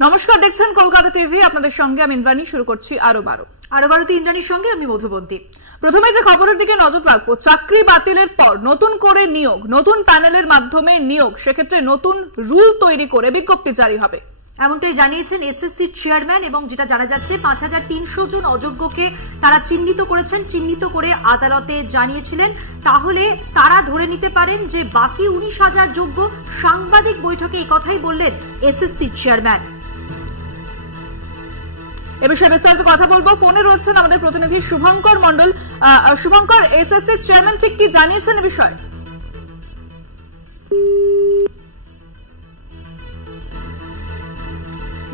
নমস্কার, দেখছেন কলকাতা টিভি। আপনাদের সঙ্গে আমি ইন্দ্রাণী। শুরু করছি আরো বারোতে ইন্দ্রাণীর সঙ্গে আমি মধুবন্তী। প্রথমে যে খবরের দিকে নজর রাখবো, চাকরি বাতিলের পর নতুন করে নিয়োগ, নতুন প্যানেলের মাধ্যমে নিয়োগ, সেক্ষেত্রে নতুন রুল তৈরি করে বিজ্ঞপ্তি জারি হবে, এমনটাই জানিয়েছেন এসএসসি চেয়ারম্যান। এবং যেটা জানা যাচ্ছে 5300 জন অযোগ্যকে তারা চিহ্নিত করেছেন, চিহ্নিত করে আদালতে জানিয়েছিলেন। তাহলে তারা ধরে নিতে পারেন যে বাকি 19,000 যোগ্য। সাংবাদিক বৈঠকে এই কথাই বললেন এসএসসি চেয়ারম্যান। এ বিষয়ে বিস্তারিত কথা বলবো। ফোনে রয়েছেন আমাদের প্রতিনিধি শুভঙ্কর মন্ডল। শুভঙ্কর, এসএসসি চেয়ারম্যান ঠিক কি জানিয়েছেন এ বিষয়ে?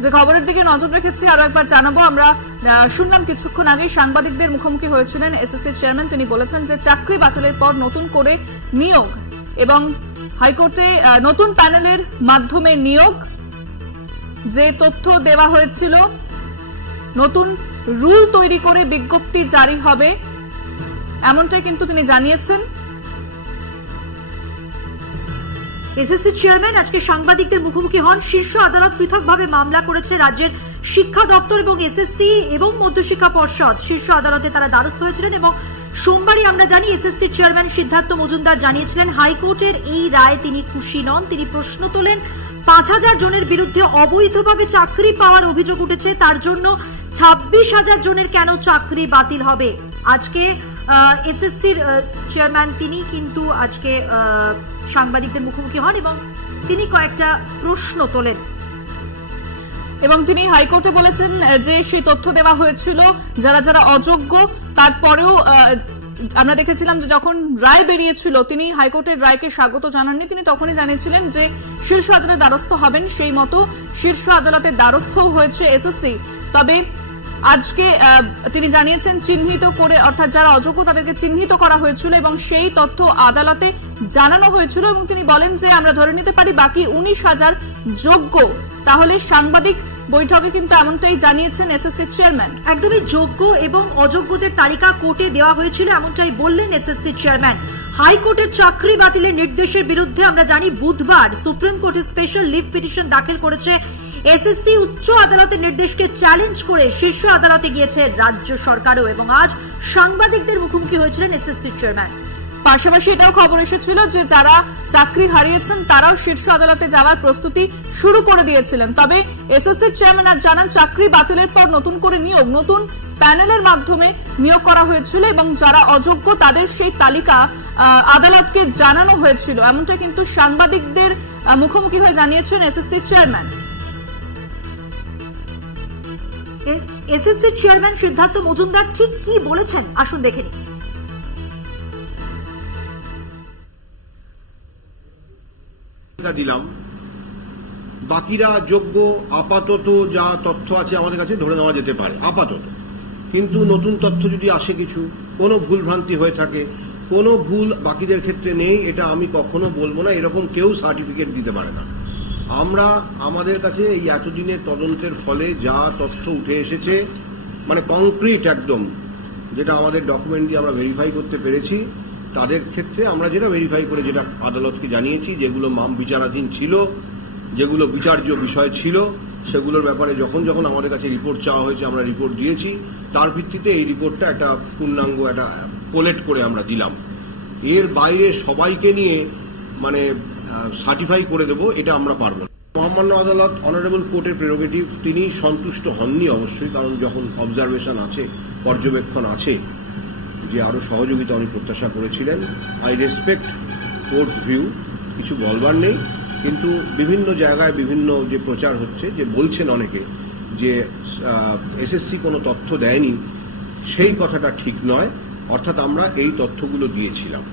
যে খবরের দিকে নজর রেখেছি আরো একবার জানাবো। আমরা শুনলাম কিছুক্ষণ আগে সাংবাদিকদের মুখোমুখি হয়েছিলেন এসএসসি চেয়ারম্যান। তিনি বলেছেন যে চাকরি বাতিলের পর নতুন করে নিয়োগ এবং হাইকোর্টে নতুন প্যানেলের মাধ্যমে নিয়োগ, যে তথ্য দেওয়া হয়েছিল, নতুন রুল তৈরি করে বিজ্ঞপ্তি জারি হবে, এমনটাই কিন্তু তিনি জানিয়েছেন। এসএসসি চেয়ারম্যান আজকে সাংবাদিকদের মুখোমুখি হন। শীর্ষ আদালত পৃথকভাবে মামলা করেছে রাজ্যের শিক্ষা দপ্তর এবং এসএসসি এবং মধ্যশিক্ষা পর্ষদ। শীর্ষ আদালতে তারা দ্বারস্থ হয়েছিলেন এবং সোমবারই আমরা জানি এসএসসি চেয়ারম্যান সিদ্ধার্থ মজুমদার জানিয়েছিলেন হাইকোর্টের এই রায়ে তিনি খুশি নন। তিনি প্রশ্ন তোলেন 5000 জনের বিরুদ্ধে অবৈধভাবে চাকরি পাওয়ার অভিযোগ উঠেছে, তার জন্য 26,000 জনের কেন চাকরি বাতিল হবে। আজকে এসএসসির চেয়ারম্যান তিনি কিন্তু আজকে সাংবাদিকদের মুখোমুখি হন এবং তিনি কয়েকটা প্রশ্ন তোলেন এবং তিনি হাইকোর্টে বলেছেন যে সেই তথ্য দেওয়া হয়েছিল যারা যারা অযোগ্য। তারপরেও আমরা দেখেছিলাম যে যখন রায় বেরিয়েছিল তিনি হাইকোর্টের রায়কে স্বাগত জানাননি। তিনি তখনই জানিয়েছিলেন যে শীর্ষ আদালতের দ্বারস্থ হবেন, সেই মতো শীর্ষ আদালতের দ্বারস্থও হয়েছে এসএসসি। তবে আজকে তিনি জানিয়েছেন চিহ্নিত করে, অর্থাৎ যারা অযোগ্য তাদেরকে চিহ্নিত করা হয়েছিল এবং সেই তথ্য আদালতে জানানো হয়েছিল। এবং তিনি বলেন যে আমরা ধরে নিতে পারি বাকি 19,000 যোগ্য। তাহলে সাংবাদিক বৈঠকে কিন্তু এমনটাই জানিয়েছেন এসএসসি চেয়ারম্যান। একদমই যোগ্য এবং অযোগ্যদের তালিকা কোর্টে দেওয়া হয়েছিল, এমনটাই বললেন এসএসসি চেয়ারম্যান। হাইকোর্টের চাকরি বাতিলের নির্দেশের বিরুদ্ধে আমরা জানি বুধবার সুপ্রিম কোর্টে স্পেশাল লিভ পিটিশন দাখিল করেছে এসএসসি। উচ্চ আদালতের নির্দেশকে চ্যালেঞ্জ করে শীর্ষ আদালতে গিয়েছে রাজ্য সরকারও এবং আজ সাংবাদিকদের মুখোমুখি হয়েছিলেন এসএসসি চেয়ারম্যান। পাশাপাশি এটাও খবর এসেছিল যে যারা চাকরি হারিয়েছেন তারাও শীর্ষ আদালতে যাওয়ার প্রস্তুতি শুরু করে দিয়েছিলেন। তবে এসএসসি চেয়ারম্যান আজ জানান চাকরি বাতিলের পর নতুন করে নিয়োগ, নতুন প্যানেলের মাধ্যমে নিয়োগ করা হয়েছিল এবং যারা অযোগ্য তাদের সেই তালিকা আদালতকে জানানো হয়েছিল, এমনটা কিন্তু সাংবাদিকদের মুখোমুখি হয়ে জানিয়েছেন SSC chairman. SSC chairman Siddhartha Majumdar ঠিক কি বলেছেন আসুন দেখে নিই। দিলাম বাকিরা যোগ্য, আপাতত যা তথ্য আছে আমাদের কাছে ধরে নেওয়া যেতে পারে আপাতত। কিন্তু নতুন তথ্য যদি আসে, কিছু কোনো ভুল ভ্রান্তি হয়ে থাকে, কোনো ভুল বাকিদের ক্ষেত্রে নেই, এটা আমি কখনো বলবো না। এরকম কেউ সার্টিফিকেট দিতে পারে না। আমরা আমাদের কাছে এই এতদিনের তদন্তের ফলে যা তথ্য উঠে এসেছে, মানে কংক্রিট একদম, যেটা আমাদের ডকুমেন্ট দিয়ে আমরা ভেরিফাই করতে পেরেছি, তাদের ক্ষেত্রে আমরা যেটা ভেরিফাই করে যেটা আদালতকে জানিয়েছি, যেগুলো বিচারাধীন ছিল, যেগুলো বিচার্য বিষয় ছিল, সেগুলোর ব্যাপারে যখন যখন আমাদের কাছে রিপোর্ট চাওয়া হয়েছে আমরা রিপোর্ট দিয়েছি। তার ভিত্তিতে এই রিপোর্টটা একটা পূর্ণাঙ্গ একটা কোলেক্ট করে আমরা দিলাম। এর বাইরে সবাইকে নিয়ে মানে সার্টিফাই করে দেব এটা আমরা পারবো না। মহামান্য আদালত, অনারেবল কোর্টের প্রেরোগেটিভ, তিনি সন্তুষ্ট হননি অবশ্যই, কারণ যখন অবজারভেশন আছে, পর্যবেক্ষণ আছে, যে আরো সহযোগিতা উনি প্রত্যাশা করেছিলেন। আই রেসপেক্ট কোর্টস ভিউ, কিছু বলবার নেই। কিন্তু বিভিন্ন জায়গায় বিভিন্ন যে প্রচার হচ্ছে, যে বলছেন অনেকে যে এসএসসি কোনো তথ্য দেয়নি, সেই কথাটা ঠিক নয়। অর্থাৎ আমরা এই তথ্যগুলো দিয়েছিলাম।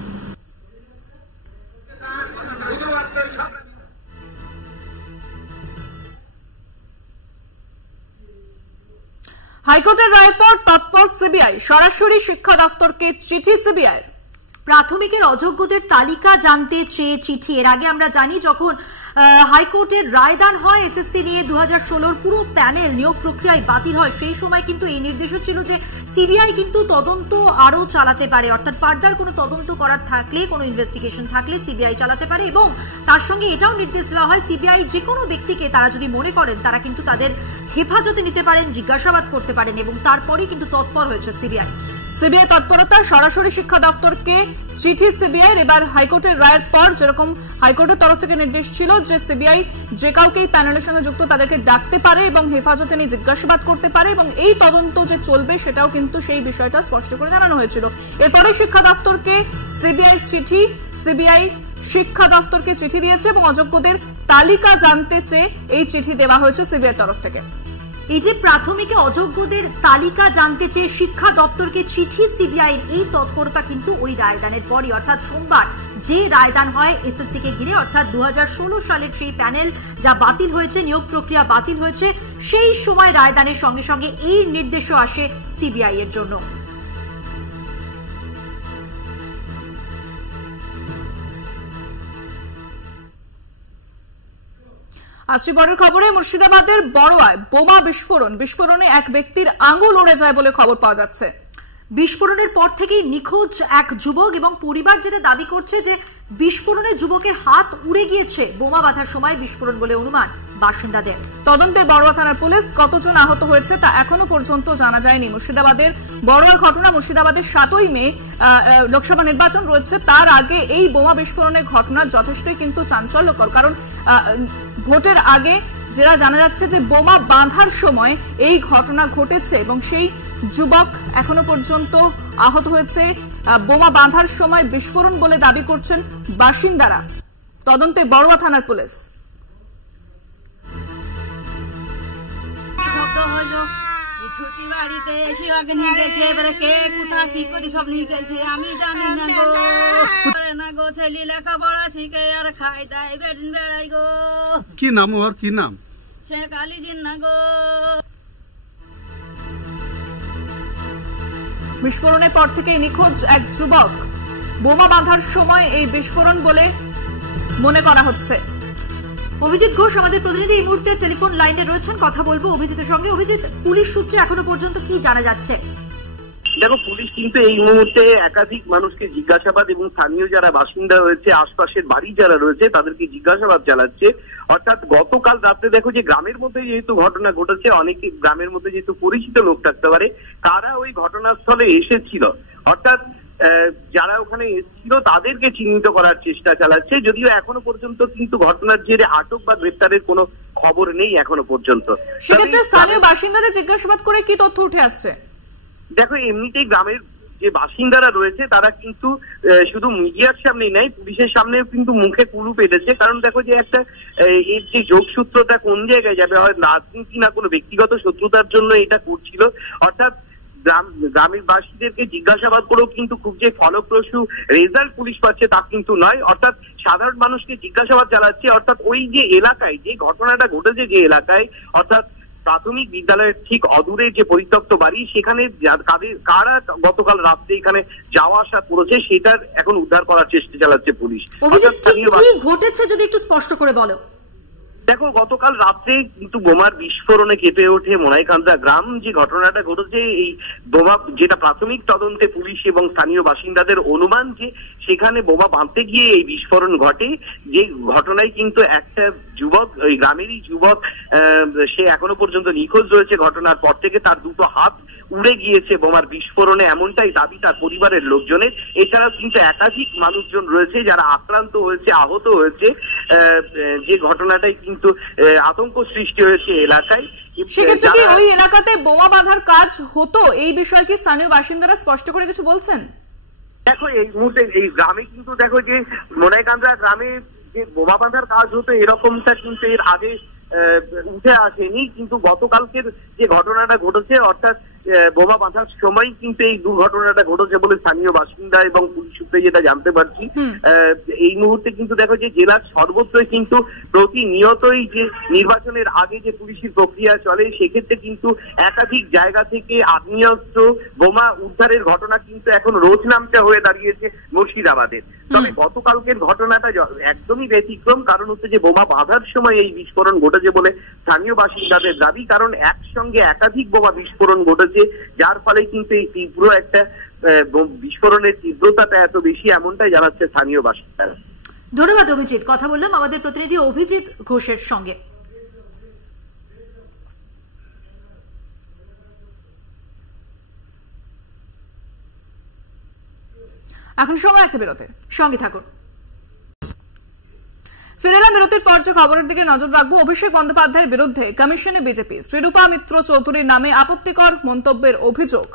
হাইকোর্টের রায়ের পর তৎপর সিবিআই, সরাসরি শিক্ষা দপ্তরকে চিঠি সিবিআইয়ের। প্রাথমিকের অযোগ্যদের তালিকা জানতে চেয়ে চিঠি। এর আগে আমরা জানি যখন হাইকোর্টের রায়দান হয় এসএসসি নিয়ে 2016 পুরো প্যানেল নিয়োগ প্রক্রিয়ায় বাতিল হয়, সেই সময় কিন্তু এই নির্দেশও ছিল যে সিবিআই কিন্তু তদন্ত আরো চালাতে পারে, অর্থাৎ ফার্দার কোনো তদন্ত করার থাকলে, কোনো ইনভেস্টিগেশন থাকলে সিবিআই চালাতে পারে। এবং তার সঙ্গে এটাও নির্দেশ দেওয়া হয় সিবিআই যে কোনো ব্যক্তিকে তারা যদি মনে করেন তারা কিন্তু তাদের হেফাজতে নিতে পারেন, জিজ্ঞাসাবাদ করতে পারেন, এবং তারপরেই কিন্তু তৎপর হয়েছে সিবিআই। সিবিআই তৎপরতা, সরাসরি শিক্ষা দপ্তরকে চিঠি সিবিআই। এবার হাইকোর্টের রায়ের পর যেরকম হাইকোর্টের তরফ থেকে নির্দেশ ছিল যে সিবিআই যে কাউকে প্যানেলের সঙ্গে যুক্ত তাদেরকে ডাকতে পারে এবং হেফাজতে নিয়ে জিজ্ঞাসাবাদ করতে পারে, এবং এই তদন্ত যে চলবে সেটাও কিন্তু সেই বিষয়টা স্পষ্ট করে জানানো হয়েছিল। এরপরে শিক্ষা দপ্তরকে সিবিআই চিঠি, সিবিআই শিক্ষা দপ্তরকে চিঠি দিয়েছে এবং অযোগ্যদের তালিকা জানতে চেয়ে এই চিঠি দেওয়া হয়েছে সিবিআই তরফ থেকে। এই যে প্রাথমিকে অযোগ্যদের তালিকা জানতে চেয়ে শিক্ষা দপ্তরকে চিঠি সিবিআই এর এই তৎপরতা কিন্তু ওই রায়দানের পরই, অর্থাৎ সোমবার যে রায়দান হয় এসএসসি কে ঘিরে, অর্থাৎ 2016 সালের সেই প্যানেল যা বাতিল হয়েছে, নিয়োগ প্রক্রিয়া বাতিল হয়েছে, সেই সময় রায়দানের সঙ্গে সঙ্গে এই নির্দেশও আসে সিবিআই এর জন্য। আসছি পরের খবরে। মুর্শিদাবাদের বড়োয়ায় বোমা বিস্ফোরণে এক ব্যক্তির আঙুল উড়ে যায় বলে খবর পাওয়া যাচ্ছে। বিস্ফোরণের পর থেকেই নিখোঁজ এক যুবক, এবং পরিবার যেটা দাবি করছে যে বিস্ফোরণে যুবকের হাত উড়ে গিয়েছে, বোমা বাঁধার সময় বিস্ফোরণ বলে অনুমান বাসিন্দাদের। তদন্তে বড়োয়া থানার পুলিশ, কতজন আহত হয়েছে তা এখনো পর্যন্ত জানা যায়নি। মুর্শিদাবাদের বড়োয়ার ঘটনা, মুর্শিদাবাদের 7ই মে লোকসভা নির্বাচন রয়েছে, তার আগে এই বোমা বিস্ফোরণের ঘটনা যথেষ্টই কিন্তু চাঞ্চল্যকর। কারণ ভোটের আগে যেটা জানা যাচ্ছে যে বোমা বাঁধার সময় এই ঘটনা ঘটেছে এবং সেই যুবক এখনো পর্যন্ত আহত হয়েছে। বোমা বাঁধার সময় বিস্ফোরণ বলে দাবি করছেন বাসিন্দারা। তদন্তে বড়োয়া থানার পুলিশ। শব্দ হলো ছুটি বাড়িতে এসে ওকে নিয়ে গেছে, এবারে কে কোথা কি করে সব নিয়ে গেছে আমি জানি না গো। না গো, ছেলে লেখাপড়া শিখে আর খাই দায় বেদিন বেড়াই গো। কি নাম ওর, কি নাম? শেখ আলী জিন্না গো। বিস্ফোরণের পর থেকে নিখোঁজ এক যুবক, বোমা বাঁধার সময় এই বিস্ফোরণ বলে মনে করা হচ্ছে। অভিজিৎ ঘোষ আমাদের প্রতিনিধি এই মুহূর্তে টেলিফোন লাইনে রয়েছেন, কথা বলবো অভিজিতের সঙ্গে। অভিজিৎ, পুলিশ সূত্রে এখনো পর্যন্ত কি জানা যাচ্ছে? দেখো, পুলিশ কিন্তু এই মুহূর্তে একাধিক মানুষকে জিজ্ঞাসাবাদ এবং স্থানীয় যারা বাসিন্দা রয়েছে, আশপাশের বাড়ি যারা রয়েছে তাদেরকে জিজ্ঞাসাবাদ চালাচ্ছে। অর্থাৎ গতকাল রাত্রে দেখো যে গ্রামের মধ্যে যেহেতু ঘটনা ঘটেছে, অনেকে গ্রামের মধ্যে যেহেতু পরিচিত লোক থাকতে পারে, তারা ওই ঘটনাস্থলে এসেছিল। অর্থাৎ যারা ওখানে এসেছিল তাদেরকে চিহ্নিত করার চেষ্টা চালাচ্ছে, যদিও এখনো পর্যন্ত কিন্তু ঘটনার জেরে আটক বা গ্রেফতারের কোনো খবর নেই এখনো পর্যন্ত। সেক্ষেত্রে স্থানীয় বাসিন্দাদের জিজ্ঞাসাবাদ করে কি তথ্য উঠে আসছে? দেখো, এমনিতেই গ্রামের যে বাসিন্দারা রয়েছে তারা কিন্তু শুধু মিডিয়ার সামনেই নাই, পুলিশের সামনেও কিন্তু মুখে কুলু পেটেছে। কারণ দেখো যে একটা এর যে যোগসূত্রটা কোন জায়গায় যাবে, হয় রাজনীতি না কোনো ব্যক্তিগত শত্রুতার জন্য এটা করছিল। অর্থাৎ গ্রামের বাসীদেরকে জিজ্ঞাসাবাদ করেও কিন্তু খুব যে ফলপ্রসূ রেজাল্ট পুলিশ পাচ্ছে তা কিন্তু নয়। অর্থাৎ সাধারণ মানুষকে জিজ্ঞাসাবাদ চালাচ্ছে। অর্থাৎ ওই যে এলাকায় যে ঘটনাটা ঘটেছে, যে এলাকায় অর্থাৎ প্রাথমিক বিদ্যালয়ের ঠিক অদূরে যে পরিত্যক্ত বাড়ি, সেখানে কারা গতকাল রাত্রে এখানে যাওয়া আসা করেছে সেটার এখন উদ্ধার করার চেষ্টা চালাচ্ছে পুলিশ। কি ঘটেছে যদি একটু স্পষ্ট করে বলো। দেখো, গতকাল রাত্রে কিন্তু বোমার বিস্ফোরণে কেঁপে ওঠে মোনাইকান্দা গ্রাম। যে ঘটনাটা ঘটেছে, এই বোমা যেটা প্রাথমিক তদন্তে পুলিশ এবং স্থানীয় বাসিন্দাদের অনুমান যে সেখানে বোমা বাঁধতে গিয়ে এই বিস্ফোরণ ঘটে। যে ঘটনায় কিন্তু একটা যুবক, ওই গ্রামেরই যুবক, সে এখনো পর্যন্ত নিখোঁজ রয়েছে। ঘটনার পর থেকে তার দুটো হাত উড়ে গিয়েছে বোমার বিস্ফোরণে, এমনটাই দাবি তার পরিবারের লোকজনের। এছাড়াও কিন্তু একাধিক মানুষজন রয়েছে যারা আক্রান্ত হয়েছে, আহত হয়েছে। যে ঘটনাটাই কিন্তু আতঙ্ক সৃষ্টি হয়েছে এলাকায়। সেক্ষেত্রে কি ওই এলাকাতে বোমা বাঁধার কাজ হতো, এই বিষয়ে কি স্থানীয় বাসিন্দারা স্পষ্ট করে কিছু বলছেন? দেখো, এই মুহূর্তে এই গ্রামে কিন্তু দেখো যে মোনাইকান্দা গ্রামে যে বোমা বাঁধার কাজ হতো এরকমটা কিন্তু এর আগে উঠে আসেনি। কিন্তু গতকালকের যে ঘটনাটা ঘটেছে, অর্থাৎ বোমা বাঁধার সময় কিন্তু এই দুর্ঘটনাটা ঘটেছে বলে স্থানীয় বাসিন্দা এবং পুলিশ সূত্রে যেটা জানতে পারছি। এই মুহূর্তে কিন্তু দেখো যে জেলার সর্বত্রই কিন্তু প্রতিনিয়তই যে নির্বাচনের আগে যে পুলিশি প্রক্রিয়া চলে, সেক্ষেত্রে কিন্তু একাধিক জায়গা থেকে আগ্নেয়াস্ত্র বোমা উদ্ধারের ঘটনা কিন্তু এখন রোজ নামতে হয়ে দাঁড়িয়েছে মুর্শিদাবাদের। তবে গতকালকের ঘটনাটা একদমই ব্যতিক্রম, কারণ হচ্ছে যে বোমা বাঁধার সময় এই বিস্ফোরণ ঘটেছে বলে স্থানীয় বাসিন্দাদের দাবি, কারণ একসঙ্গে একাধিক বোমা বিস্ফোরণ ঘটেছে, যার ফলে কিন্তু এই তীব্র একটা বিস্ফোরণের তীব্রতাটা এত বেশি, এমনটাই জানাচ্ছে স্থানীয় বাসিন্দারা। ধন্যবাদ অভিজিৎ। কথা বললাম আমাদের প্রতিনিধি অভিজিৎ ঘোষের সঙ্গে। এখন সময় একটা বিরতির, সঙ্গে থাকুন। ফিরেলাম বিরতির পর যে খবরের দিকে নজর রাখবো। অভিষেক বন্দ্যোপাধ্যায়ের বিরুদ্ধে কমিশনে বিজেপি, শ্রীরূপা মিত্র চৌধুরীর নামে আপত্তিকর মন্তব্যের অভিযোগ।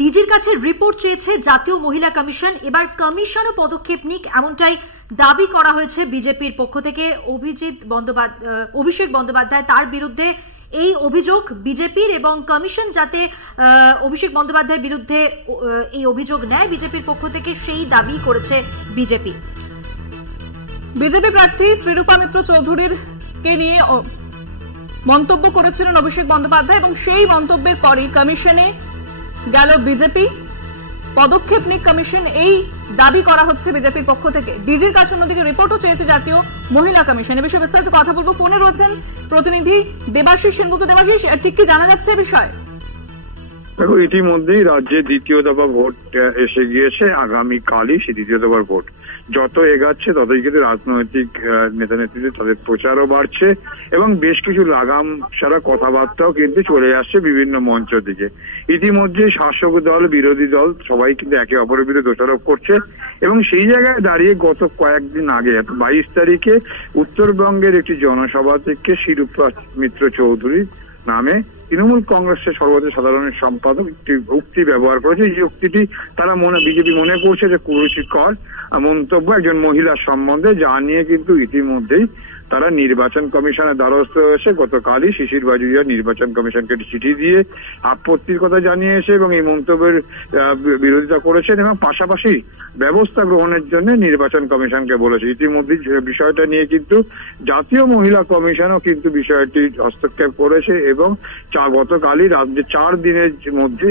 ডিজির কাছে রিপোর্ট চেয়েছে জাতীয় মহিলা কমিশন, এবার কমিশনও পদক্ষেপ নিক এমনটাই দাবি করা হয়েছে বিজেপির পক্ষ থেকে। অভিষেক বন্দ্যোপাধ্যায় তার বিরুদ্ধে এই অভিযোগ বিজেপির, এবং কমিশন যাতে অভিষেক বন্দ্যোপাধ্যায়ের বিরুদ্ধে এই অভিযোগ নেয় বিজেপির পক্ষ থেকে, সেই দাবি করেছে বিজেপি। বিজেপি প্রার্থী শ্রীরূপা মিত্র চৌধুরীর কে নিয়ে মন্তব্য করেছিলেন অভিষেক বন্দ্যোপাধ্যায়, এবং সেই মন্তব্যের পরই কমিশনে গেল বিজেপি। পদক্ষেপ নিক কমিশন, এই দাবি করা হচ্ছে বিজেপির পক্ষ থেকে। ডিজির কাছে অন্যদিকে রিপোর্টও চেয়েছে জাতীয় মহিলা কমিশন। এ বিষয়ে বিস্তারিত কথা বলবো। ফোনে রয়েছেন প্রতিনিধি দেবাশিস সেনগুপ্ত। দেবাশিস, ঠিক কি জানা যাচ্ছে বিষয়? দেখো, ইতিমধ্যেই রাজ্যে দ্বিতীয় দফা ভোট এসে গিয়েছে। আগামীকালই সেই দ্বিতীয় দফার ভোট। যত এগাচ্ছে ততই কিন্তু রাজনৈতিক নেতা নেত্রীদের তাদের প্রচারও বাড়ছে, এবং বেশ কিছু লাগাম ছাড়া কথাবার্তাও কিন্তু চলে আসছে বিভিন্ন মঞ্চ দিকে। ইতিমধ্যে শাসক দল, বিরোধী দল সবাই কিন্তু একে অপরের বিরুদ্ধে দোষারোপ করছে, এবং সেই জায়গায় দাঁড়িয়ে গত কয়েকদিন আগে 22 তারিখে উত্তরবঙ্গের একটি জনসভা থেকে শ্রীরূপা মিত্র চৌধুরী নামে তৃণমূল কংগ্রেসের সর্বভারতীয় সাধারণ সম্পাদক একটি উক্তি ব্যবহার করেছে। যে উক্তিটি তারা বিজেপি মনে করছে যে কুরুচিকর মন্তব্য একজন মহিলার সম্বন্ধে, যা নিয়ে কিন্তু ইতিমধ্যেই তারা নির্বাচন কমিশনের দ্বারস্থ হয়েছে। গতকালই শিশির বাজুরিয়া নির্বাচন কমিশনকে চিঠি দিয়ে আপত্তির কথা জানিয়েছে এবং এই মন্তব্যের বিরোধিতা করেছেন, এবং পাশাপাশি ব্যবস্থা গ্রহণের জন্য নির্বাচন কমিশনকে বলেছে। ইতিমধ্যে বিষয়টা নিয়ে কিন্তু জাতীয় মহিলা কমিশনও কিন্তু বিষয়টি হস্তক্ষেপ করেছে, এবং গতকালই রাজ্যে 4 দিনের মধ্যে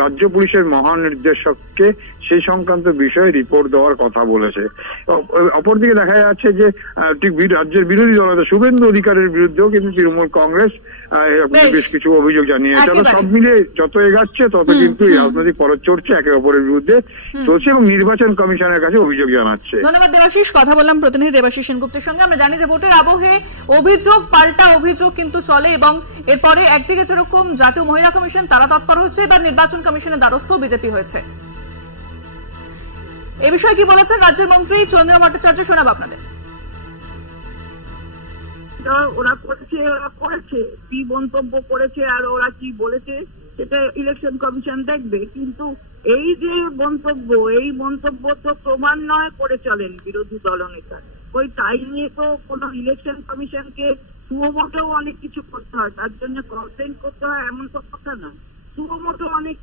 রাজ্য পুলিশের মহানির্দেশককে সেই সংক্রান্ত বিষয়ে রিপোর্ট দেওয়ার কথা বলেছে। অপরদিকে দেখা যাচ্ছে যে ঠিক রাজ্যের বিরোধী দল শুভেন্দু অধিকারীর বিরুদ্ধেও কিন্তু তৃণমূল কংগ্রেস বেশ কিছু অভিযোগ জানিয়েছে। সব মিলে যত এগাচ্ছে তত কিন্তু রাজনৈতিক পরদ চড়ছে, একে অপরের বিরুদ্ধে চলছে, এবং নির্বাচন কমিশনের কাছে অভিযোগ জানাচ্ছে। ধন্যবাদ দেবাশিস। কথা বললাম প্রতিনিধি দেবাশিস সেনগুপ্তের সঙ্গে। আমরা জানি যে ভোটের আবহে অভিযোগ পাল্টা অভিযোগ কিন্তু চলে, এবং এরপরে একদিকে যেরকম জাতীয় মহিলা কমিশন তারা তৎপর হচ্ছে, এবার নির্বাচন কমিশনের দ্বারস্থ বিজেপি হয়েছে। এ বিষয়ে কি বলেছেন রাজ্যের মন্ত্রী চন্দ্রিমা ভট্টাচার্য, শোনাব আপনাদের। ওরা করেছে কি মন্তব্য করেছে আর ওরা কি বলেছে সেটা ইলেকশন কমিশন দেখবে, কিন্তু এই যে এই মন্তব্য তো ক্রমান্বয়ে করে চলেন বিরোধী দলনেতা। ওই তাই নিয়ে তো কোনো ইলেকশন কমিশনকে সুমোটেও অনেক কিছু করতে হয়, তার জন্য কমপ্লেন করতে হয় এমন তো কথা না। সুমোটো অনেক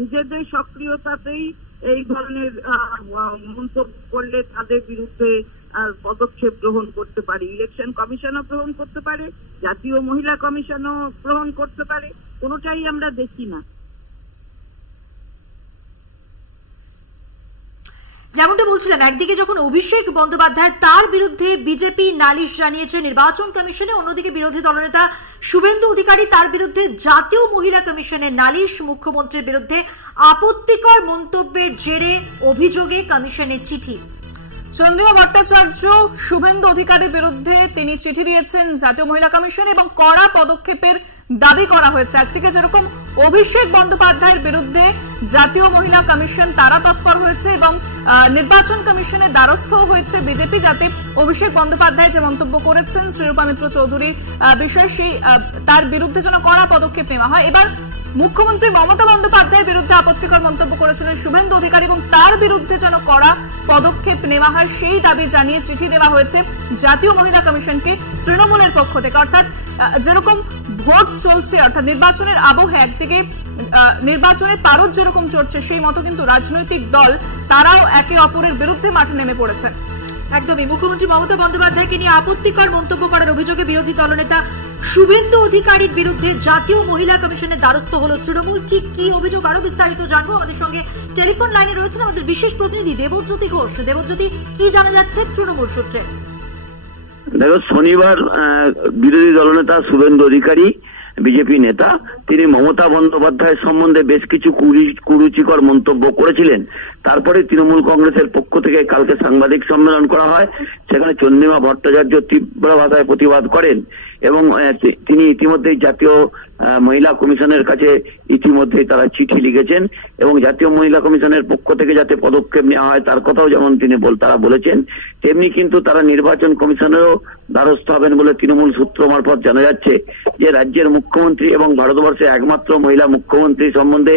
নিজেদের সক্রিয়তাতেই এই ধরনের মন্তব্য করলে তাদের বিরুদ্ধে পদক্ষেপ গ্রহণ করতে পারে। ইলেকশন কমিশনও গ্রহণ করতে পারে, জাতীয় মহিলা কমিশনও গ্রহণ করতে পারে, কোনোটাই আমরা দেখি না। যেমনটা বলছিলাম, একদিকে যখন অভিষেক বন্দ্যোপাধ্যায় তার বিরুদ্ধে বিজেপি নালিশ জানিয়েছে নির্বাচন কমিশনে, অন্যদিকে বিরোধী দলনেতা শুভেন্দু অধিকারী তার বিরুদ্ধে জাতীয় মহিলা কমিশনের নালিশ, মুখ্যমন্ত্রীর বিরুদ্ধে আপত্তিকর মন্তব্যের জেরে অভিযোগে কমিশনের চিঠি। চন্দ্রিমা ভট্টাচার্য শুভেন্দু অধিকারীর বিরুদ্ধে তিনি চিঠি দিয়েছেন জাতীয় মহিলা কমিশন, এবং কড়া পদক্ষেপের দাবি করা হয়েছে। একদিকে যেরকম অভিষেক বন্দ্যোপাধ্যায়ের বিরুদ্ধে জাতীয় মহিলা কমিশন তারা তৎপর হয়েছে, এবং নির্বাচন কমিশনের দ্বারস্থ হয়েছে বিজেপি, যাতে অভিষেক বন্দ্যোপাধ্যায় যে মন্তব্য করেছেন শ্রীরূপা মিত্র চৌধুরীর বিষয়ে সেই তার বিরুদ্ধে যেন কড়া পদক্ষেপ নেওয়া হয়। এবার মুখ্যমন্ত্রী মমতা বন্দ্যোপাধ্যায়ের বিরুদ্ধে আপত্তিকর মন্তব্য করেছিলেন শুভেন্দু অধিকারী, এবং তার বিরুদ্ধে যেন কড়া পদক্ষেপ নেওয়া হয় সেই দাবি জানিয়ে চিঠি দেওয়া হয়েছে জাতীয় মহিলা কমিশনকে তৃণমূলের পক্ষ থেকে। অর্থাৎ যেরকম ভোট চলছে, অর্থাৎ নির্বাচনের আবহে একদিকে নির্বাচনের পারদ যেরকম চলছে, সেই মতো কিন্তু রাজনৈতিক দল তারাও একে অপরের বিরুদ্ধে মাঠে নেমে পড়েছেন। একদমই। মুখ্যমন্ত্রী মমতা বন্দ্যোপাধ্যায়কে নিয়ে আপত্তিকর মন্তব্য করার অভিযোগে বিরোধী দলনেতা শুভেন্দু অধিকারীর বিরুদ্ধে জাতীয় মহিলা কমিশনের দ্বারস্থ হলো তৃণমূল। ঠিক কি অভিযোগ আরো বিস্তারিত জানবো। আমাদের সঙ্গে টেলিফোন লাইনে রয়েছেন আমাদের বিশেষ প্রতিনিধি দেবজ্যোতি ঘোষ। দেবজ্যোতি, কি জানা যাচ্ছে তৃণমূল সূত্রে? দেখো, শনিবার বিরোধী দলনেতা শুভেন্দু অধিকারী, বিজেপি নেতা, তিনি মমতা বন্দ্যোপাধ্যায়ের সম্বন্ধে বেশ কিছু কুরুচিকর মন্তব্য করেছিলেন। তারপরে তৃণমূল কংগ্রেসের পক্ষ থেকে কালকে সাংবাদিক সম্মেলন করা হয়। সেখানে চন্দ্রিমা ভট্টাচার্য তীব্র ভাষায় প্রতিবাদ করেন এবং তিনি ইতিমধ্যেই জাতীয় মহিলা কমিশনের কাছে ইতিমধ্যেই তারা চিঠি লিখেছেন এবং জাতীয় মহিলা কমিশনের পক্ষ থেকে যাতে পদক্ষেপ নেওয়া হয় তার কথাও যেমন তারা বলেছেন, তেমনি কিন্তু তারা নির্বাচন কমিশনেরও দ্বারস্থ হবেন বলে তৃণমূল সূত্র মারফত জানা যাচ্ছে। যে রাজ্যের মুখ্যমন্ত্রী এবং ভারতবর্ষের একমাত্র মহিলা মুখ্যমন্ত্রী সম্বন্ধে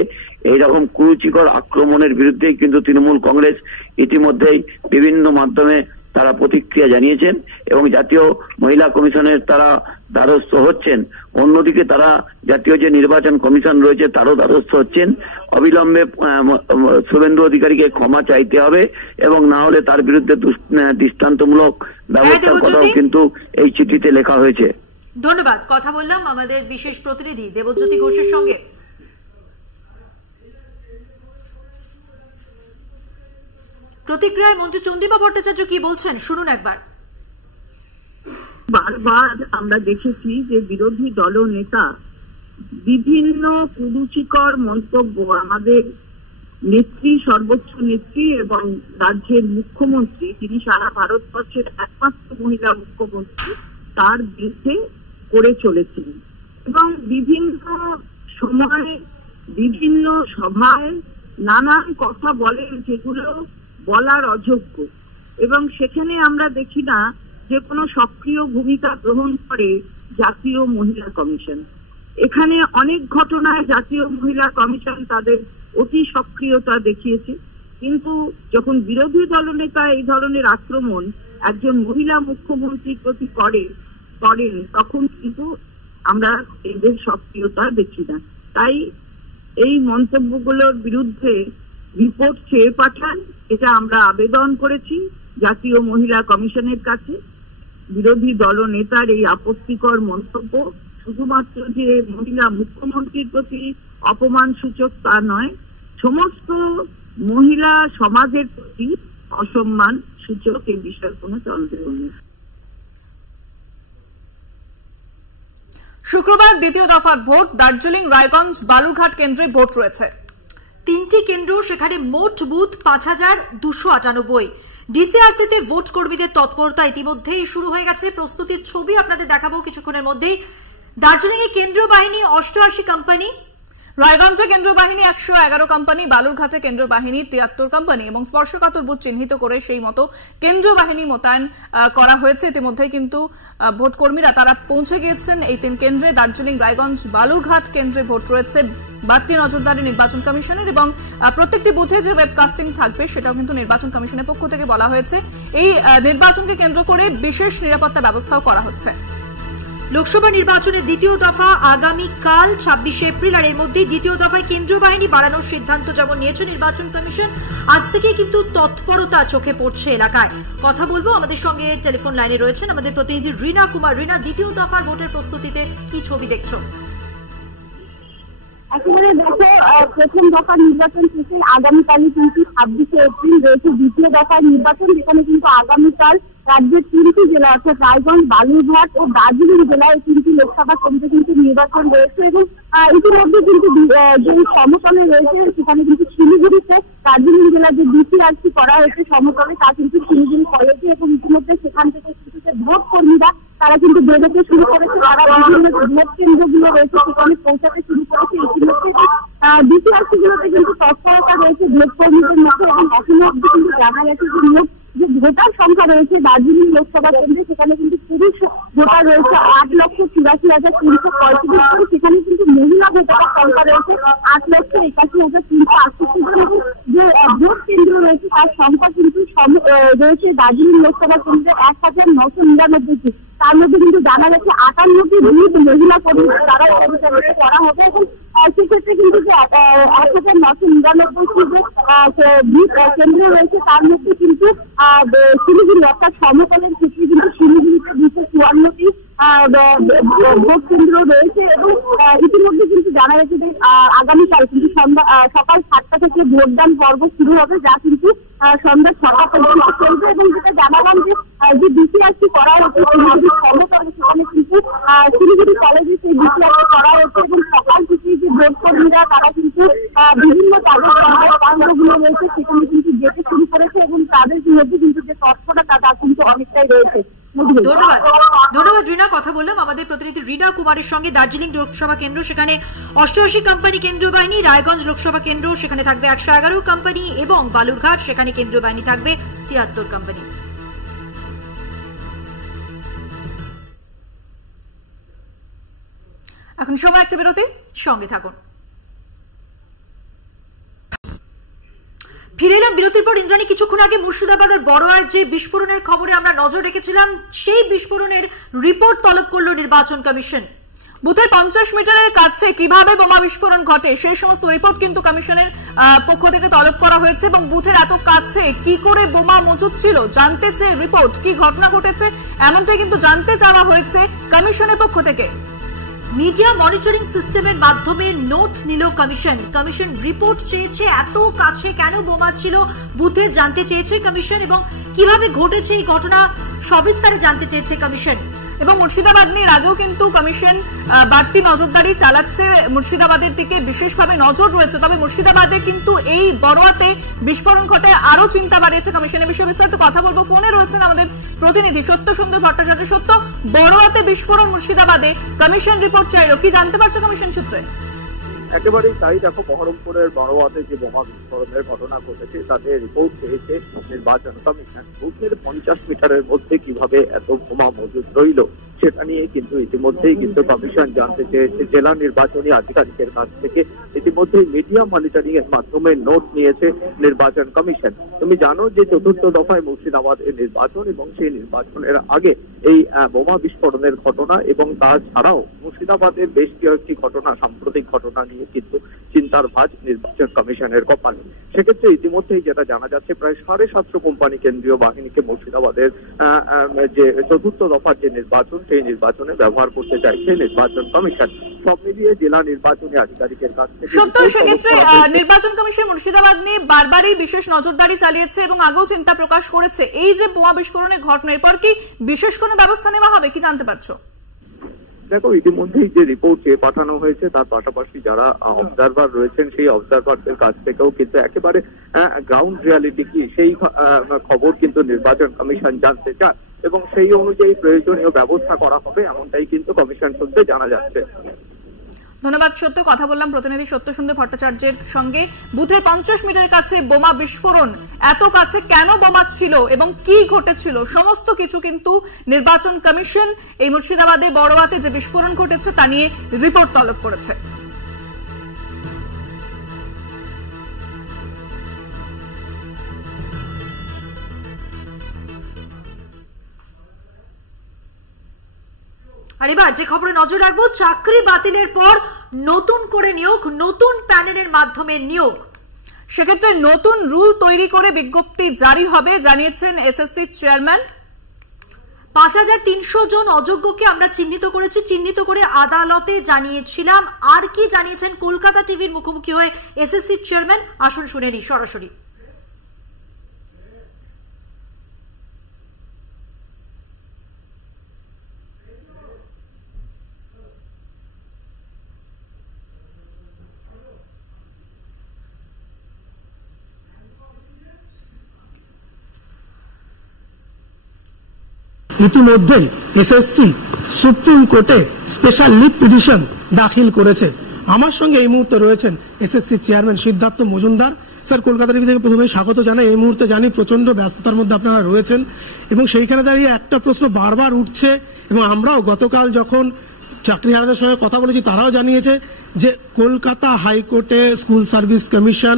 এইরকম কুরুচিকর আক্রমণের বিরুদ্ধেই কিন্তু তৃণমূল কংগ্রেস ইতিমধ্যেই বিভিন্ন মাধ্যমে তারা প্রতিক্রিয়া জানিয়েছেন এবং জাতীয় মহিলা কমিশনের তারা দ্বারস্থ হচ্ছেন। অন্যদিকে তারা জাতীয় যে নির্বাচন কমিশন রয়েছে তারও দ্বারস্থ হচ্ছেন। অবিলম্বে শুভেন্দু অধিকারীকে ক্ষমা চাইতে হবে এবং না হলে তার বিরুদ্ধে দৃষ্টান্তমূলক ব্যবস্থার কথাও কিন্তু এই চিঠিতে লেখা হয়েছে। ধন্যবাদ। কথা বললাম আমাদের বিশেষ প্রতিনিধি দেবজ্যোতি ঘোষের সঙ্গে। প্রতিক্রিয়ায় মন্ত্রী চন্দ্রিমা ভট্টাচার্য কি বলছেন শুনুন একবার। বারবার আমরা দেখেছি যে বিরোধী দলনেতা বিভিন্ন কুরুচিকর মন্তব্য আমাদের নেত্রী, সর্বোচ্চ নেত্রী এবং রাজ্যের মুখ্যমন্ত্রী, তিনি সারা ভারতবর্ষের একমাত্র মহিলা মুখ্যমন্ত্রী, তার বিরুদ্ধে করে চলেছেন এবং বিভিন্ন সময়ে বিভিন্ন সভায় নানান কথা বলেন যেগুলো বলার অযোগ্য এবং সেখানে আমরা দেখি না যে কোনো সক্রিয় ভূমিকা গ্রহণ করে জাতীয় মহিলা কমিশন। এখানে অনেক ঘটনায় জাতীয় মহিলা কমিশন তাদের অতি সক্রিয়তা দেখিয়েছে, কিন্তু যখন বিরোধী দলনেতা এই ধরনের আক্রমণ একজন মহিলা মুখ্যমন্ত্রীর প্রতি করেন তখন কিন্তু আমরা এদের সক্রিয়তা দেখি না। তাই এই মন্তব্যগুলোর বিরুদ্ধে রিপোর্ট চেয়ে পাঠান, এটা আমরা আবেদন করেছি জাতীয় মহিলা কমিশনের কাছে। বিরোধী দলনেতার এই আপত্তিকর মন্তব্য শুধুমাত্র যে মহিলা মুখ্যমন্ত্রীর প্রতি অপমান সূচক তা নয়, সমস্ত মহিলা সমাজের প্রতি অসম্মান সূচক, এই বিষয়ে কোনো সন্দেহ নেই। শুক্রবার দ্বিতীয় দফার ভোট। দার্জিলিং, রায়গঞ্জ, বালুরঘাট কেন্দ্রে ভোট রয়েছে। 3টি কেন্দ্র, সেখানে মোট বুথ 5298। ডিসিআরসিতে ভোট কর্মীদের তৎপরতা ইতিমধ্যেই শুরু হয়ে গেছে। প্রস্তুতির ছবি আপনাদের দেখাবো কিছুক্ষণের মধ্যেই। দার্জিলিং এ কেন্দ্রীয় বাহিনী 88 কোম্পানি, রায়গঞ্জে কেন্দ্রীয় বাহিনী 111 কোম্পানি, বালুরঘাটে কেন্দ্রীয় বাহিনী 73 কোম্পানি এবং স্পর্শকাতর বুথ চিহ্নিত করে সেই মতো কেন্দ্রীয় বাহিনী মোতায়েন করা হয়েছে। ইতিমধ্যেই কিন্তু ভোট কর্মীরা তারা পৌঁছে গিয়েছেন এই 3 কেন্দ্রে। দার্জিলিং, রায়গঞ্জ, বালুরঘাট কেন্দ্রে ভোট রয়েছে। বাড়তি নজরদারি নির্বাচন কমিশনের এবং প্রত্যেকটি বুথে যে ওয়েবকাস্টিং থাকবে সেটাও কিন্তু নির্বাচন কমিশনের পক্ষ থেকে বলা হয়েছে। এই নির্বাচনকে কেন্দ্র করে বিশেষ নিরাপত্তা ব্যবস্থাও করা হচ্ছে। লোকসভা নির্বাচনের দ্বিতীয় দফা আগামীকাল 26 এপ্রিল, আর এর মধ্যেই দ্বিতীয় দফায় কেন্দ্রীয় বাহিনী বাড়ানোর সিদ্ধান্ত যেমন নিয়েছে নির্বাচন কমিশন, আজ থেকে কিন্তু তৎপরতা চোখে পড়ছে এলাকায়। কথা বলবো, আমাদের সঙ্গে টেলিফোন লাইনে রয়েছেন আমাদের প্রতিনিধি রীনা কুমার। রীনা, দ্বিতীয় দফার ভোটের প্রস্তুতিতে কি ছবি দেখছো? একেবারে দেখো, প্রথম দফার নির্বাচন শেষে আগামীকালই কিন্তু 26 এপ্রিল রয়েছে দ্বিতীয় দফার নির্বাচন, যেখানে কিন্তু আগামীকাল রাজ্যের 3টি জেলা অর্থাৎ রায়গঞ্জ, বালুরঘাট ও দার্জিলিং জেলায় 3টি লোকসভা কেন্দ্রে কিন্তু নির্বাচন রয়েছে এবং ইতিমধ্যে কিন্তু যে সমতলে রয়েছে সেখানে কিন্তু শিলিগুড়িতে দার্জিলিং জেলার যে ডিসিআরসি করা হয়েছে সমতলে, তা কিন্তু শিলিগুড়ি কলেজে এবং ইতিমধ্যে সেখান থেকে কিন্তু ভোট কর্মীরা তারা কিন্তু বেরোতে শুরু করেছে। তারা বিভিন্ন ভোট কেন্দ্রগুলো রয়েছে সেখানে পৌঁছাতে শুরু করেছে। ইতিমধ্যে ডিসিআরসি গুলোতে কিন্তু তৎপরতা রয়েছে ভোট কর্মীদের মধ্যে এবং এখনো অব্দি কিন্তু জানা গেছে যে ভোটার সংখ্যা রয়েছে দার্জিলিং লোকসভা কেন্দ্রে, সেখানে কিন্তু পুরুষ ভোটার রয়েছে 8,84,335 জন, সেখানে কিন্তু মহিলা ভোটারের সংখ্যা রয়েছে 8,81,368 জন। যে যে ভোট কেন্দ্র রয়েছে তার সংখ্যা কিন্তু রয়েছে দার্জিলিং লোকসভা কেন্দ্রে 1999টি। তার মধ্যে কিন্তু জানা গেছে 58টি বুথ মহিলা কর্মী তারা পরিচালিত করা হবে এবং সেক্ষেত্রে কিন্তু যে 1999টি যে বুথ কেন্দ্র রয়েছে তার মধ্যে কিন্তু শিলিগুড়ি অর্থাৎ সমতলের ক্ষেত্রে কিন্তু শিলিগুড়িতে 254টি ভোট কেন্দ্র রয়েছে এবং ইতিমধ্যে কিন্তু জানা গেছে যে আগামীকাল কিন্তু সকাল 7টা থেকে ভোটদান পর্ব শুরু হবে, যা কিন্তু সন্ধ্যা 6টা পর্যন্ত চলবে। এবং যেটা জানালাম যে বিসিআরসি করা হচ্ছে শিলিগুড়ি সমতলে, সেখানে কিন্তু শিলিগুড়ি কলেজে সেই বিসিআরসি করা হচ্ছে এবং সকাল থেকে যে ভোট কর্মীরা তারা কিন্তু বিভিন্ন কেন্দ্রগুলো রয়েছে সেখানে কিন্তু যেতে শুরু করেছে এবং তাদের মধ্যে কিন্তু যে তথ্যটা তা কিন্তু অনেকটাই রয়েছে। ধন্যবাদ রিনা। কথা বললাম আমাদের প্রতিনিধি রিনা কুমারের সঙ্গে। দার্জিলিং লোকসভা কেন্দ্র সেখানে 88 কোম্পানি কেন্দ্রীয় বাহিনী, রায়গঞ্জ লোকসভা কেন্দ্র সেখানে থাকবে 111 কোম্পানি এবং বালুরঘাট সেখানে কেন্দ্রীয় বাহিনী থাকবে 73 কোম্পানি। এখন সময় একটা বিরতি, সঙ্গে থাকুন। ফিরে এলাম বিরতির পর। ইন্দ্রাণী, কিছুক্ষণ আগে মুর্শিদাবাদের বড়োয়ার যে বিস্ফোরণের খবরে আমরা নজর রেখেছিলাম, সেই বিস্ফোরণের রিপোর্ট তলব করল নির্বাচন কমিশন। বুথের 50 মিটারের কাছে কিভাবে বোমা বিস্ফোরণ ঘটে সেই সমস্ত রিপোর্ট কিন্তু কমিশনের পক্ষ থেকে তলব করা হয়েছে এবং বুথের এত কাছে কি করে বোমা মজুদ ছিল জানতে চেয়ে রিপোর্ট, কি ঘটনা ঘটেছে এমনটাই কিন্তু জানতে চাওয়া হয়েছে কমিশনের পক্ষ থেকে। মিডিয়া মনিটরিং সিস্টেমের মাধ্যমে নোট নিল কমিশন। কমিশন রিপোর্ট চেয়েছে, এত কাছে কেন বোমা ছিল বুথের জানতে চেয়েছে কমিশন এবং কিভাবে ঘটেছে এই ঘটনা সবিস্তারে জানতে চেয়েছে কমিশন। এবং মুর্শিদাবাদ নিয়ে আগেও কিন্তু কমিশন বাড়তি নজরদারি চালাচ্ছে, মুর্শিদাবাদের দিকে বিশেষভাবে নজর রয়েছে। তবে মুর্শিদাবাদে কিন্তু এই বড়োয়াতে বিস্ফোরণ ঘটে আরো চিন্তা বাড়িয়েছে কমিশনের। বিষয়ে বিস্তারিত কথা বলবো, ফোনে রয়েছেন আমাদের প্রতিনিধি সত্য সুন্দর ভট্টাচার্য। সত্য, বড়োয়াতে বিস্ফোরণ মুর্শিদাবাদে, কমিশন রিপোর্ট চাইল, কি জানতে পারছে কমিশন সূত্রে? একেবারেই তাই। দেখো, বহরমপুরের বড়োয়াতে যে বোমা বিস্ফোরণের ঘটনা ঘটেছে তাতে রিপোর্ট চেয়েছে নির্বাচন কমিশন। বুথের 50 মিটারের মধ্যে কিভাবে এত বোমা মজুদ রইল সেটা নিয়ে কিন্তু ইতিমধ্যেই কিন্তু কমিশন জানতে চেয়েছে জেলা নির্বাচনী আধিকারিকের কাছ থেকে। ইতিমধ্যেই মিডিয়া মনিটরিং এর মাধ্যমে নোট নিয়েছে নির্বাচন কমিশন। তুমি জানো যে 4th দফায় মুর্শিদাবাদের নির্বাচন এবং সেই নির্বাচনের আগে এই বোমা বিস্ফোরণের ঘটনা এবং তাছাড়াও মুর্শিদাবাদের বেশ কয়েকটি ঘটনা, সাম্প্রতিক ঘটনা নিয়ে কিন্তু চিন্তার ভাঁজ নির্বাচন কমিশনের কপালে। সেক্ষেত্রে ইতিমধ্যেই যেটা জানা যাচ্ছে, প্রায় 750 কোম্পানি কেন্দ্রীয় বাহিনীকে মুর্শিদাবাদের যে 4th দফার যে নির্বাচন সেই নির্বাচনে ব্যবহার করতে চাইছে নির্বাচন কমিশন। সব মিলিয়ে জেলা নির্বাচনী আধিকারিকের কাছ থেকে সত্য, সেক্ষেত্রে নির্বাচন কমিশন মুর্শিদাবাদ নিয়ে বারবারই বিশেষ নজরদারি চালিয়েছে এবং আগেও চিন্তা প্রকাশ করেছে। এই যে বোমা বিস্ফোরণের ঘটনা, এরপর কি বিশেষ কোনো ব্যবস্থা নেওয়া হবে, কি জানতে পারছো? দেখো, ইতিমধ্যেই যে রিপোর্ট চেয়ে পাঠানো হয়েছে তার পাশাপাশি যারা অবজারভার রয়েছেন সেই অবজারভারদের কাছ থেকেও কিন্তু একেবারে গ্রাউন্ড রিয়ালিটি কি সেই খবর কিন্তু নির্বাচন কমিশন জানতে চায় এবং সেই অনুযায়ী প্রয়োজনীয় ব্যবস্থা করা হবে, এমনটাই কিন্তু কমিশন সূত্রে জানা যাচ্ছে। ধন্যবাদ সত্য। কথা বললাম প্রতিনিধি সত্য সুন্দর ভট্টাচার্যের সঙ্গে। বুথের 50 মিটার কাছে বোমা বিস্ফোরণ, এত কাছে কেন বোমা ছিল এবং কি ঘটেছিল সমস্ত কিছু কিন্তু নির্বাচন কমিশন এই মুর্শিদাবাদে বড়োয়াতে যে বিস্ফোরণ ঘটেছে তা নিয়ে রিপোর্ট তলব করেছে। আর এবার যে খবরে নজর রাখবো, চাকরি বাতিলের পর নতুন করে নিয়োগ, নতুন প্যানেলের মাধ্যমে নিয়োগ। সেক্ষেত্রে নতুন রুল তৈরি করে বিজ্ঞপ্তি জারি হবে জানিয়েছেন এসএসসি চেয়ারম্যান। 5300 জন অযোগ্যকে আমরা চিহ্নিত করেছি, চিহ্নিত করে আদালতে জানিয়েছিলাম। আর কি জানিয়েছেন কলকাতা টিভির মুখোমুখি হয়ে এসএসসি চেয়ারম্যান, আসুন শুনে নিই সরাসরি। ইতিমধ্যে এসএসসি সুপ্রিম কোর্টে স্পেশাল লিভ পিটিশন দাখিল করেছে। আমার সঙ্গে এই মুহূর্তে রয়েছেন SSC chairman Siddhartha Majumdar. Sir, Kolkata TV থেকে প্রথমে স্বাগত জানাই। এই মুহূর্তে জানি প্রচন্ড ব্যস্ততার মধ্যে আপনারা রয়েছেন এবং সেইখানে দাঁড়িয়ে একটা প্রশ্ন বারবার উঠছে এবং আমরাও গতকাল যখন চাকরিহারাদের সঙ্গে কথা বলেছি তারাও জানিয়েছে যে কলকাতা হাইকোর্টে স্কুল সার্ভিস কমিশন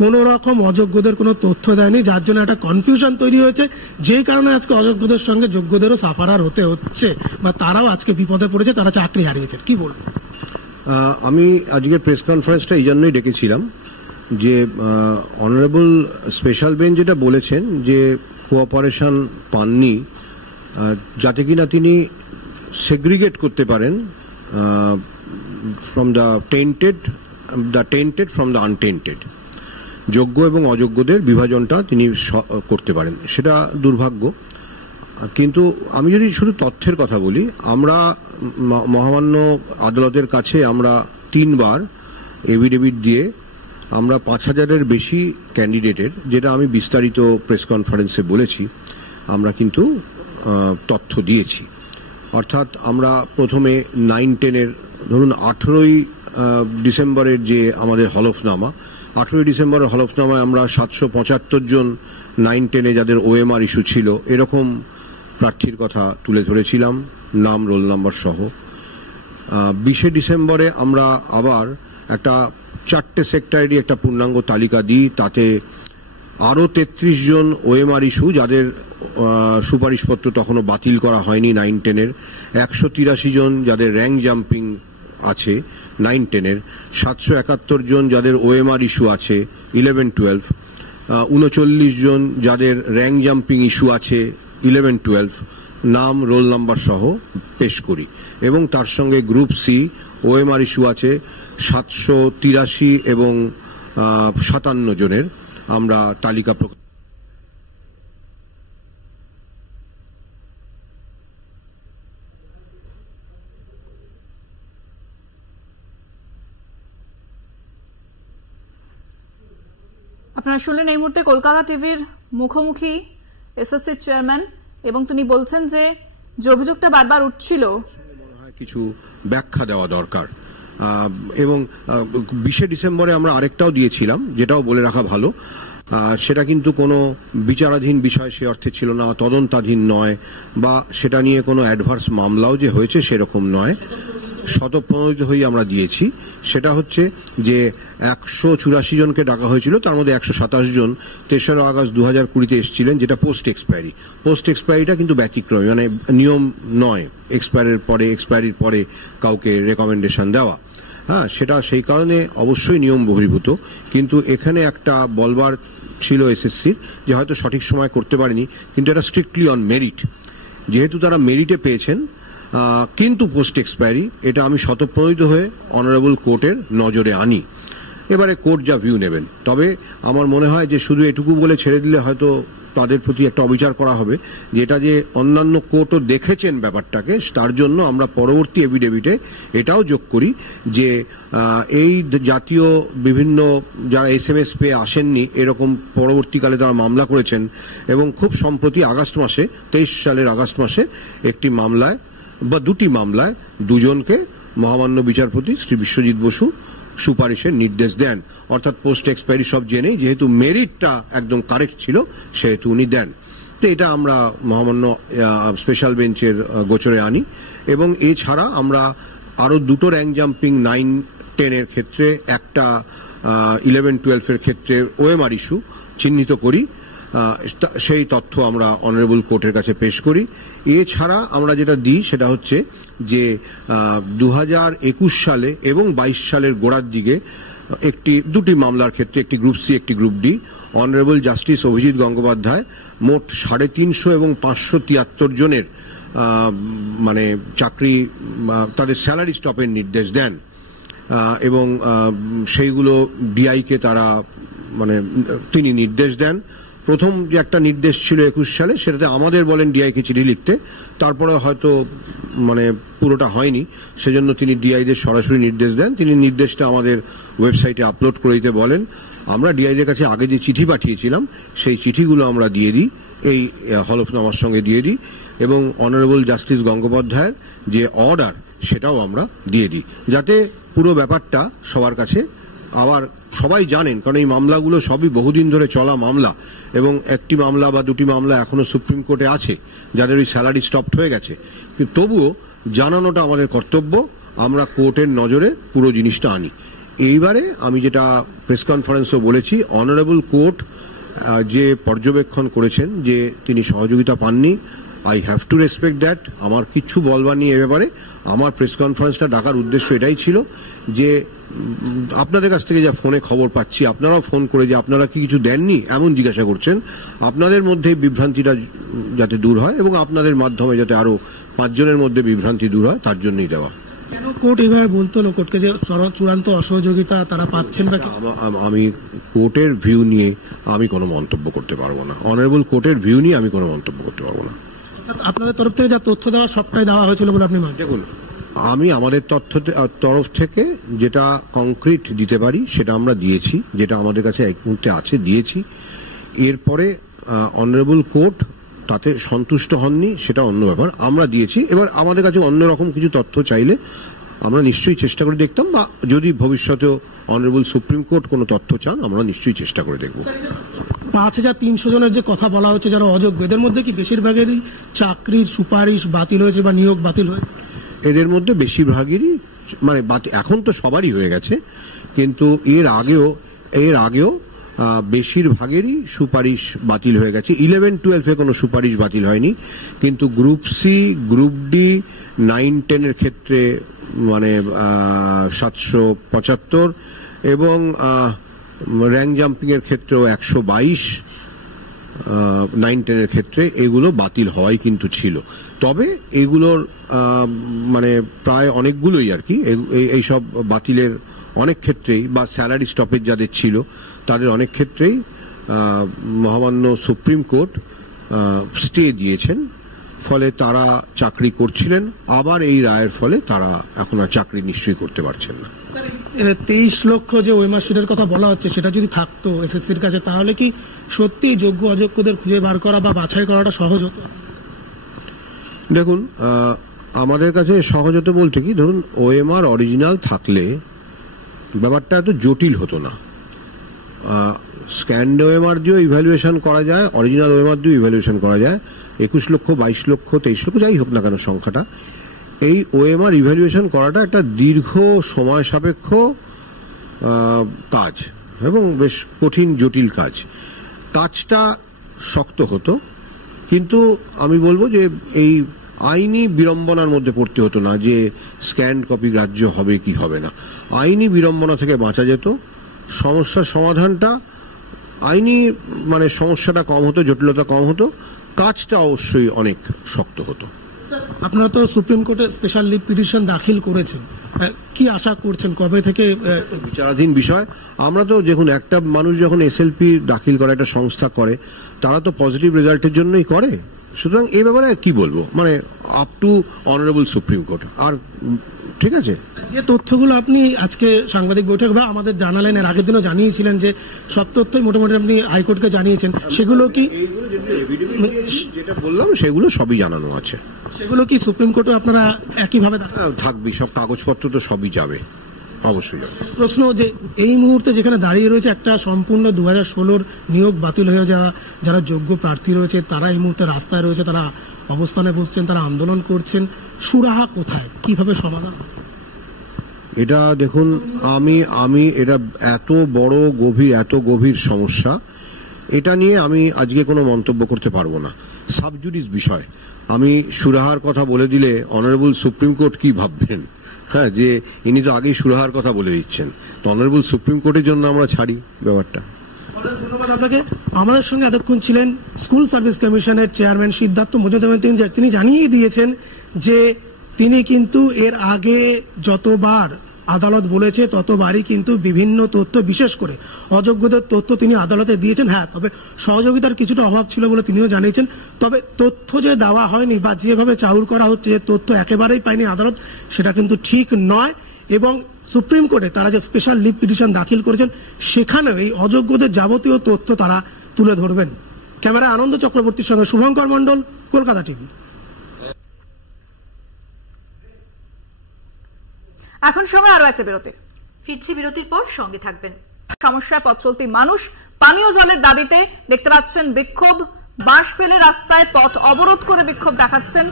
কোনো রকম অযোগ্যদের কোনো তথ্য দেয়নি, যার জন্য একটা কনফিউশন তৈরি হয়েছে, যেই কারণে আজকে অযোগ্যদের সঙ্গে যোগ্যদেরও সাফারার হতে হচ্ছে বা তারাও আজকে বিপদে পড়েছে, তারা চাকরি হারিয়েছে। কি বলবো? আমি আজকের প্রেস কনফারেন্সটা এই জন্যই ডেকেছিলাম যে অনারেবল স্পেশাল বেঞ্চ যেটা বলেছেন যে কোঅপারেশন পাননি, যাতে কিনা তিনি সেগ্রিগেট করতে পারেন from the tainted from the untainted, যোগ্য এবং অযোগ্যদের বিভাজনটা তিনি করতে পারেন, সেটা দুর্ভাগ্য। কিন্তু আমি যদি শুধু তথ্যের কথা বলি, আমরা মহামান্য আদালতের কাছে আমরা 3 বার এফিডেভিট দিয়ে আমরা 5000-এর বেশি ক্যান্ডিডেটের, যেটা আমি বিস্তারিত প্রেস কনফারেন্সে বলেছি, আমরা কিন্তু তথ্য দিয়েছি। অর্থাৎ আমরা প্রথমে 9-10-এর ধরুন 18ই ডিসেম্বরের যে আমাদের হলফনামা, 18ই ডিসেম্বরের হলফনামায় আমরা 775 জন 9-10-এ যাদের OMR ইস্যু ছিল এরকম প্রার্থীর কথা তুলে ধরেছিলাম, নাম রোল নাম্বার সহ। 20শে ডিসেম্বরে আমরা আবার একটা 4টে সেক্টরেরই একটা পূর্ণাঙ্গ তালিকা দিই, তাতে আরও 33 জন OMR ইস্যু যাদের সুপারিশপত্র তখনও বাতিল করা হয়নি 9-10-এর, 183 জন যাদের র্যাঙ্ক জাম্পিং আছে 9-10-এর, 771 জন যাদের OMR ইস্যু আছে 11-12, 39 জন যাদের র্যাঙ্ক জাম্পিং ইস্যু আছে 11-12, নাম রোল নাম্বার সহ পেশ করি। এবং তার সঙ্গে গ্রুপ সি OMR ইস্যু আছে 783 এবং 57 জনের আমরা তালিকা প্রকাশ। আপনারা শুনলেন এই মুহূর্তে কলকাতা টিভির মুখোমুখি এসএসসির চেয়ারম্যান, এবং তিনি বলছেন যে অভিযোগটা বারবার উঠছিল, কিছু ব্যাখ্যা দেওয়া দরকার। এবং 20শে ডিসেম্বরে আমরা আরেকটাও দিয়েছিলাম, যেটাও বলে রাখা ভালো, সেটা কিন্তু কোনো বিচারাধীন বিষয় সে অর্থে ছিল না, তদন্তাধীন নয়, বা সেটা নিয়ে কোনো অ্যাডভার্স মামলাও যে হয়েছে সেরকম নয়, স্বতঃপ্রণোদিত হয়ে আমরা দিয়েছি। সেটা হচ্ছে যে 184 জনকে ডাকা হয়েছিল, তার মধ্যে 127 জন 3রা আগস্ট 2020-তে এসেছিলেন, যেটা পোস্ট এক্সপায়ারি। পোস্ট এক্সপায়ারিটা কিন্তু ব্যতিক্রমী, মানে নিয়ম নয় এক্সপায়ারির পরে কাউকে রেকমেন্ডেশন দেওয়া। হ্যাঁ, সেটা সেই কারণে অবশ্যই নিয়ম বহির্ভূত। কিন্তু এখানে একটা বলবার ছিল এসএসসির যে হয়তো সঠিক সময় করতে পারেনি, কিন্তু এটা স্ট্রিক্টলি অন মেরিট। যেহেতু তারা মেরিটে পেয়েছেন কিন্তু পোস্ট এক্সপায়ারি, এটা আমি স্বতঃপ্রণোদিত হয়ে অনারেবল কোর্টের নজরে আনি। এবারে কোর্ট যা ভিউ নেবেন। তবে আমার মনে হয় যে শুধু এটুকু বলে ছেড়ে দিলে হয়তো তাদের প্রতি একটা অবিচার করা হবে, যেটা যে অন্যান্য কোর্টও দেখেছেন ব্যাপারটাকে, তার জন্য আমরা পরবর্তী এফিডেভিটে এটাও যোগ করি যে এই জাতীয় বিভিন্ন যারা SMS পেয়ে আসেননি, এরকম পরবর্তীকালে তারা মামলা করেছেন, এবং খুব সম্প্রতি আগস্ট মাসে 23 সালের আগস্ট মাসে একটি মামলায় বা 2টি মামলায় 2 জনকে মহামান্য বিচারপতি শ্রী বিশ্বজিৎ বসু সুপারিশের নির্দেশ দেন। অর্থাৎ পোস্ট এক্সপায়ারি সব জেনেই যেহেতু মেরিটটা একদম কারেক্ট ছিল সেহেতু উনি দেন। তো এটা আমরা মহামান্য স্পেশাল বেঞ্চের গোচরে আনি। এবং এছাড়া আমরা আরো 2টো র্যাঙ্ক জাম্পিং 9-10-এর ক্ষেত্রে, একটা 11-12-এর ক্ষেত্রে OMR ইস্যু চিহ্নিত করি, সেই তথ্য আমরা অনারেবল কোর্টের কাছে পেশ করি। এছাড়া আমরা যেটা দিই সেটা হচ্ছে যে 2021 সালে এবং 22 সালের গোড়ার দিকে 2টি মামলার ক্ষেত্রে, একটি গ্রুপ সি একটি group D, honourable justice Abhijit Gangopadhyay মোট 350 এবং 573 জনের মানে চাকরি, তাদের স্যালারি স্টপের নির্দেশ দেন, এবং সেইগুলো ডিআইকে তারা মানে তিনি নির্দেশ দেন। প্রথম যে একটা নির্দেশ ছিল 21 সালে, সেটাতে আমাদের বলেন ডিআইকে চিঠি লিখতে, তারপরে হয়তো মানে পুরোটা হয়নি, সেজন্য তিনি ডিআইদের সরাসরি নির্দেশ দেন। তিনি নির্দেশটা আমাদের ওয়েবসাইটে আপলোড করে দিতে বলেন। আমরা ডিআইদের কাছে আগে যে চিঠি পাঠিয়েছিলাম সেই চিঠিগুলো আমরা দিয়ে দিই, এই হলফনামার সঙ্গে দিয়ে দিই, এবং অনারেবল জাস্টিস গঙ্গোপাধ্যায়ের যে অর্ডার সেটাও আমরা দিয়ে দিই, যাতে পুরো ব্যাপারটা সবার কাছে আবার সবাই জানেন। কারণ এই মামলাগুলো সবই বহুদিন ধরে চলা মামলা, এবং একটি মামলা বা 2টি মামলা এখনো সুপ্রিম কোর্টে আছে যাদের ওই স্যালারি স্টপড হয়ে গেছে, কিন্তু তবুও জানানোটা আমাদের কর্তব্য। আমরা কোর্টের নজরে পুরো জিনিসটা আনি। এইবারে আমি যেটা প্রেস কনফারেন্সও বলেছি, অনারেবল কোর্ট যে পর্যবেক্ষণ করেছেন যে তিনি সহযোগিতা পাননি, I have to respect that. আমার কিচ্ছু বলবার নেই এ ব্যাপারে। আমার প্রেস কনফারেন্সটা ডাকার উদ্দেশ্য এটাই ছিল যে আপনাদের কাছ থেকে যা ফোনে খবর পাচ্ছি, আপনারাও ফোন করে যে আপনারা কি কিছু দেননি এমন জিজ্ঞাসা করছেন, আপনাদের মধ্যে বিভ্রান্তিটা যাতে দূর হয় এবং আপনাদের মাধ্যমে যাতে আরো 5 জনের মধ্যে বিভ্রান্তি দূর হয়, তার জন্যই দেওয়া। কেন কোর্ট এভাবে বলতো না কোর্টকে যে চূড়ান্ত অসহযোগিতা তারা পাচ্ছেন? বা আমি কোর্টের ভিউ নিয়ে আমি কোনো মন্তব্য করতে পারবো না। অনারেবল কোর্টের ভিউ নিয়ে আমি কোনো মন্তব্য করতে পারবো না। আপনাদের তরফ থেকে যা তথ্য দেওয়া সবটাই দেওয়া হয়েছিল বলে আপনি মানেন? দেখুন, আমি আমাদের তরফ থেকে যেটা কংক্রিট দিতে পারি সেটা আমরা দিয়েছি, যেটা আমাদের কাছে এক মুহূর্তে আছে দিয়েছি। এরপরে অনারেবল কোর্ট তাতে সন্তুষ্ট হননি, সেটা অন্য ব্যাপার, আমরা দিয়েছি। এবার আমাদের কাছে অন্যরকম কিছু তথ্য চাইলে আমরা নিশ্চয়ই চেষ্টা করে দেখতাম, বা যদি ভবিষ্যতেও অনারেবল সুপ্রিম কোর্ট কোনো তথ্য চান আমরা নিশ্চয়ই চেষ্টা করে দেখব। 5300 জনের যে কথা বলা হচ্ছে যারা অযোগ্য, এদের মধ্যে কি বেশিরভাগেরই চাকরির সুপারিশ বাতিল হয়েছে বা নিয়োগ বাতিল হয়েছে? এদের মধ্যে বেশিরভাগেরই মানে এখন তো সবারই হয়ে গেছে, কিন্তু এর আগেও বেশিরভাগেরই সুপারিশ বাতিল হয়ে গেছে। 11-12 কোনো সুপারিশ বাতিল হয়নি, কিন্তু গ্রুপ সি, গ্রুপ ডি, 9-10 এর ক্ষেত্রে মানে 775 এবং র্যাঙ্ক জাম্পিং এর ক্ষেত্রেও 122, 9-10 এর ক্ষেত্রে এগুলো বাতিল হওয়াই কিন্তু ছিল। তবে এগুলোর মানে প্রায় অনেকগুলোই আর কি এইসব বাতিলের অনেক ক্ষেত্রেই, বা স্যালারি স্টপেজ যাদের ছিল তাদের অনেক ক্ষেত্রেই মহামান্য সুপ্রিম কোর্ট স্টে দিয়েছেন, ফলে তারা চাকরি করছিলেন, আবার এই রায়ের ফলে তারা এখন আর চাকরি নিশ্চয়ই করতে পারছেন না। 23 লক্ষ যে ওএমআর শিটের কথা বলা হচ্ছে সেটা যদি থাকতো এসএসসির কাছে, তাহলে কি সত্যি যোগ্য অযোগ্যদের খুঁজে বার করা বা বাছাই করাটা সহজ হতো? দেখুন, আমাদের কাছে সহজ হতো বলতে কি, ধরুন ওএমআর অরিজিনাল থাকলে ব্যাপারটা এত জটিল হতো না। স্ক্যান্ড ওএমআর দিয়েও ইভ্যালুয়েশন করা যায়, অরিজিনাল ওএমআর দিয়েও ইভ্যালুয়েশন করা যায়। 21 লক্ষ, 22 লক্ষ, 23 লক্ষ যাই হোক না কেন সংখ্যাটা, এই ওএমআর ইভ্যালুয়েশন করাটা একটা দীর্ঘ সময় সাপেক্ষ কাজ এবং বেশ কঠিন জটিল কাজ। কাজটা শক্ত হতো, কিন্তু আমি বলবো যে এই আইনি বিড়ম্বনার মধ্যে পড়তে হতো না যে স্ক্যান্ড কপি গ্রাহ্য হবে কি হবে না। আইনি বিড়ম্বনা থেকে বাঁচা যেত, সমস্যার সমাধানটা আইনি মানে সমস্যাটা কম হতো, জটিলতা কম হতো, কাজটা অবশ্যই অনেক শক্ত হতো। আপনারা তো সুপ্রিম কোর্টে স্পেশাল লিভ পিটিশন দাখিল করেছেন, কি আশা করছেন কবে থেকে? বিচারাধীন বিষয়। আমরা তো দেখুন, একটা মানুষ যখন এসএলপি দাখিল করে, একটা সংস্থা করে, তারা তো পজিটিভ রেজাল্টের জন্যই করে। সুতরাং এই ব্যাপারে কি বলবো, মানে up to honourable supreme court. আর ঠিক আছে, যে তথ্যগুলো আপনি আজকে সাংবাদিক বৈঠক বা আমাদের জানালেন, এর আগের দিনও জানিয়েছিলেন যে সব তথ্যই মোটামুটি আপনি হাইকোর্টকে জানিয়েছেন, সেগুলো কি যেটা বললাম সেগুলো সবই জানানো আছে? সেগুলো কি সুপ্রিম কোর্টে আপনারা একইভাবে থাকবে? সব কাগজপত্র তো সবই যাবে, অবশ্যই যাবে। প্রশ্ন যে এই মুহূর্তে যেখানে দাঁড়িয়ে রয়েছে, একটা সম্পূর্ণ 2016 নিয়োগ বাতিল হয়ে যাওয়া যারা যোগ্য প্রার্থী রয়েছে তারা এই মুহূর্তে রাস্তায় রয়েছে, তারা অবস্থানে বসছেন, তারা আন্দোলন করছেন, সুরাহা কোথায়, কিভাবে সমাধান? এটা দেখুন, আমি এটা এত বড় এত গভীর সমস্যা, এটা নিয়ে আমি আজকে কোনো মন্তব্য করতে পারবো না। সাবজুডিস বিষয়। আমি সুরাহার কথা বলে দিলে অনারেবল সুপ্রিম কোর্ট কি ভাববেন? হ্যাঁ, যে ইনি তো আগেই সুরাহার কথা বলে দিচ্ছেন, তো অনারেবল সুপ্রিম কোর্টের জন্য আমরা ছাড়ি ব্যাপারটা। ধন্যবাদ আপনাকে। আমাদের সঙ্গে এতক্ষণ ছিলেন স্কুল সার্ভিস কমিশনের চেয়ারম্যান সিদ্ধার্থ মজুমদার। তিনি জানিয়ে দিয়েছেন যে তিনি কিন্তু এর আগে যতবার আদালত বলেছে ততবারই কিন্তু বিভিন্ন তথ্য, বিশেষ করে অযোগ্যদের তথ্য তিনি আদালতে দিয়েছেন। হ্যাঁ, তবে সহযোগিতার কিছুটা অভাব ছিল বলে তিনিও জানিয়েছেন। তবে তথ্য যে দেওয়া হয়নি বা যেভাবে চাউর করা হচ্ছে যে তথ্য একেবারেই পায়নি আদালত, সেটা কিন্তু ঠিক নয়। এবং সুপ্রিম কোর্টে তারা যে স্পেশাল লিভ পিটিশন দাখিল করেছেন, সেখানেও এই অযোগ্যদের যাবতীয় তথ্য তারা তুলে ধরবেন। ক্যামেরায় আনন্দ চক্রবর্তীর সঙ্গে শুভঙ্কর মণ্ডল, কলকাতা টিভি। এখন সময় আরো একটা বিরতি। ফিরছি বিরতির পর, সঙ্গে থাকবেন। সমস্যায় পথ চলতি মানুষ পানীয় জলের দাবিতে দেখতে পাচ্ছেন বিক্ষোভ, বাঁশ ফেলে রাস্তায় পথ অবরোধ করে বিক্ষোভ দেখাচ্ছেন